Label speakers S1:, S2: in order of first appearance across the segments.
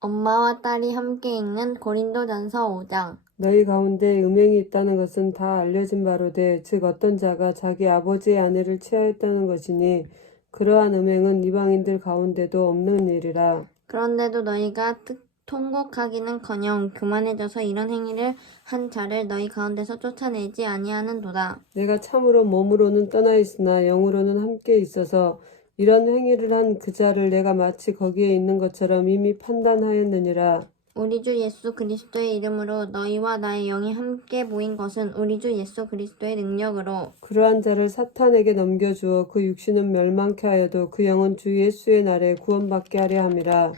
S1: 엄마와 딸이 함께 읽는 고린도전서 5장.
S2: 너희 가운데 음행이 있다는 것은 다 알려진 바로되 즉 어떤 자가 자기 아버지의 아내를 취하였다는 것이니 그러한 음행은 이방인들 가운데도 없는 일이라
S1: 그런데도 너희가 특- 통곡하기는커녕 교만해져서 이런 행위를 한 자를 너희 가운데서 쫓아내지 아니하는도다.
S2: 내가 참으로 몸으로는 떠나 있으나 영으로는 함께 있어서 이런 행위를 한 그 자를 내가 마치 거기에 있는 것처럼 이미 판단하였느니라.
S1: 우리 주 예수 그리스도의 이름으로 너희와 나의 영이 함께 모인 것은 우리 주 예수 그리스도의 능력으로.
S2: 그러한 자를 사탄에게 넘겨주어 그 육신은 멸망케 하여도 그 영은 주 예수의 날에 구원받게 하려 함이라.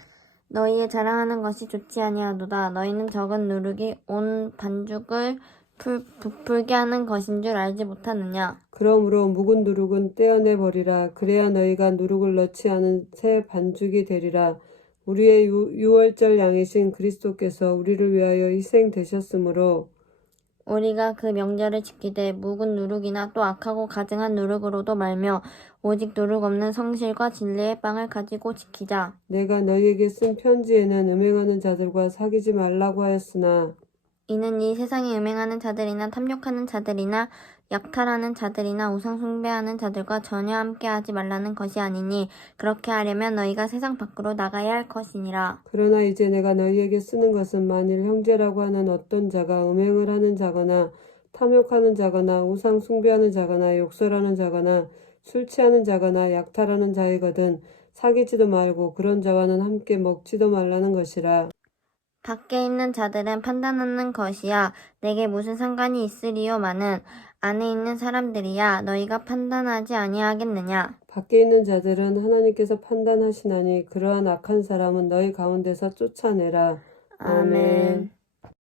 S1: 너희의 자랑하는 것이 좋지 아니하도다. 너희는 적은 누룩이 온 반죽을 풀, 부풀게 하는 것인 줄 알지 못하느냐.
S2: 그러므로 묵은 누룩은 떼어내 버리라. 그래야 너희가 누룩을 넣지 않은 새 반죽이 되리라. 우리의 유, 유월절 양이신 그리스도께서 우리를 위하여 희생되셨으므로
S1: 우리가 그 명절을 지키되 묵은 누룩이나 또 악하고 가증한 누룩으로도 말며 오직 누룩 없는 성실과 진리의 빵을 가지고 지키자.
S2: 내가 너희에게 쓴 편지에는 음행하는 자들과 사귀지 말라고 하였으나
S1: 이는 이 세상에 음행하는 자들이나 탐욕하는 자들이나 약탈하는 자들이나 우상 숭배하는 자들과 전혀 함께하지 말라는 것이 아니니 그렇게 하려면 너희가 세상 밖으로 나가야 할 것이니라.
S2: 그러나 이제 내가 너희에게 쓰는 것은 만일 형제라고 하는 어떤 자가 음행을 하는 자거나 탐욕하는 자거나 우상 숭배하는 자거나 욕설하는 자거나 술 취하는 자거나 약탈하는 자이거든 사귀지도 말고 그런 자와는 함께 먹지도 말라는 것이라
S1: 밖에 있는 자들은 판단하는 것이야 내게 무슨 상관이 있으리요마는 안에 있는 사람들이야 너희가 판단하지 아니하겠느냐.
S2: 밖에 있는 자들은 하나님께서 판단하시나니 그러한 악한 사람은 너희 가운데서 쫓아내라.
S1: 아멘.